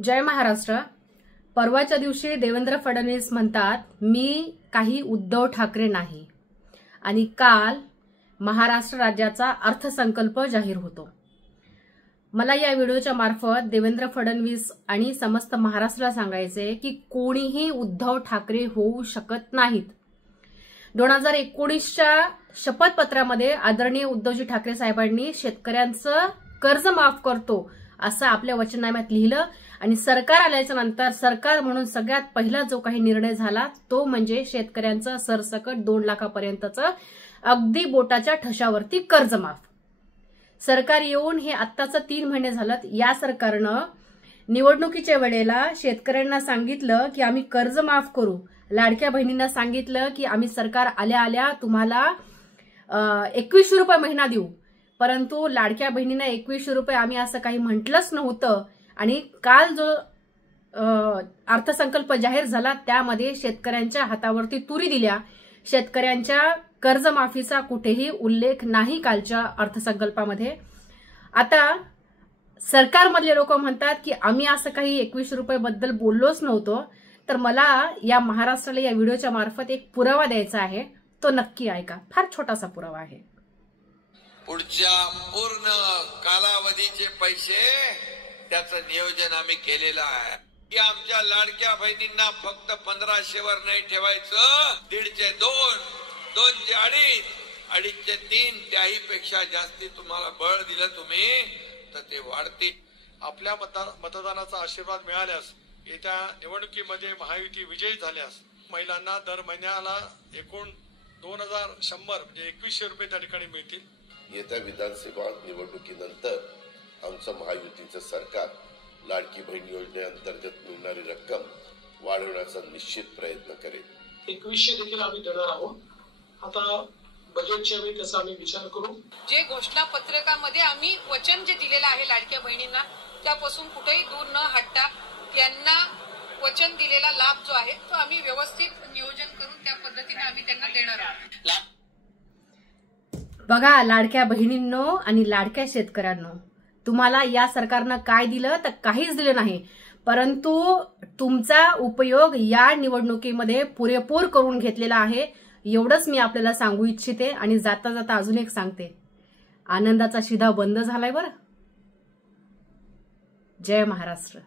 जय महाराष्ट्र। परवाच्या दिवशी देवेंद्र फडणवीस म्हणतात मी काही उद्धव ठाकरे नाही आणि काल महाराष्ट्र राज्याचा अर्थसंकल्प जाहीर होतो। मला या व्हिडिओच्या मार्फत देवेंद्र फडणवीस आणि समस्त महाराष्ट्राला सांगायचे की कोणीही उद्धव ठाकरे होऊ शकत नाहीत। 2019च्या शपथपत्रामध्ये आदरणीय उद्धवजी ठाकरे साहेबांनी शेतकऱ्यांचं कर्ज माफ करतो असं आपल्या वचननाम्यात लिहिलं आणि सरकार आल्याच्या नंतर सरकार म्हणून सगळ्यात पहिला जो काही निर्णय झाला तो म्हणजे शेतकऱ्यांचं सरसकट 2 लाखापर्यंतचं अगदी बोटाच्या ठशावरती कर्ज माफ। सरकार येऊन हे आत्ताचं 3 महिने झालेत। या सरकारनं निवडणुकीच्या वेळेला शेतकऱ्यांना सांगितलं की आम्ही कर्ज माफ करू, लाडक्या बहिणींना सांगितलं की आम्ही सरकार आल्या आल्या तुम्हाला 2100 रुपये महिना देऊ, परंतु लाडक्या बहिणींना 2100 रुपये आम्ही असं काही म्हटलंच नव्हतं। आणि काल जो अर्थसंकल्प जाहीर झाला त्यामध्ये शेतकऱ्यांच्या हातावरती तुरी दिल्या। शेतकऱ्यांच्या कर्जमाफीचा कुठेही उल्लेख नाही कालच्या अर्थसंकल्पामध्ये। आता सरकारमधले लोक म्हणतात की आम्ही असं काही 2100 रुपये बद्दल बोललोच नव्हतो। तर मला या महाराष्ट्राला या व्हिडिओच्या मार्फत एक पुरावा द्यायचा आहे, तो नक्की ऐका। फार छोटासा पुरावा आहे। पुढच्या पूर्ण कालावधीचे पैसे त्याचं नियोजन आम्ही केलेलं आहे की आमच्या लाडक्या बहिणींना फक्त 1500 वर नाही ठेवायचं, 1.5 2, 2 2.5, 2.5 3 त्याही पेक्षा जास्ती तुम्हाला बळ दिलं तुम्ही तर ते वाढतील। आपल्या मतदानाचा आशीर्वाद मिळाल्यास येत्या निवडणुकीमध्ये महायुती विजयी झाल्यास महिलांना दर महिन्याला एकूण 2100 म्हणजे 2100 रुपये त्या ठिकाणी मिळतील। येत्या विधानसभा निवडणुकीनंतर आमचं महायुतीचं सरकार लाडकी बहीण योजनेअंतर्गत मिळणारी रक्कम वाढवण्याचा निश्चित प्रयत्न करेल। 2100 देखील आम्ही देणार आहोत। आता बजेटच्या वेळी त्याचा आम्ही विचार करू। जे घोषणा पत्रकामध्ये आम्ही वचन जे दिलेलं आहे लाडक्या बहिणींना त्यापासून कुठेही दूर न हटता त्यांना वचन दिलेला लाभ जो आहे तो आम्ही व्यवस्थित नियोजन करून त्या पद्धतीने आम्ही त्यांना देणार आहोत। बघा लाडक्या बहिणींनो आणि लाडक्या शेतकऱ्यांनो, तुम्हाला या सरकारनं काय दिलं तर काहीच दिलं नाही, परंतु तुमचा उपयोग या निवडणुकीमध्ये पुरेपूर करून घेतलेला आहे। एवढंच मी आपल्याला सांगू इच्छिते आणि जाता जाता अजून एक सांगते, आनंदाचा शिधा बंद झालाय बरं। जय महाराष्ट्र।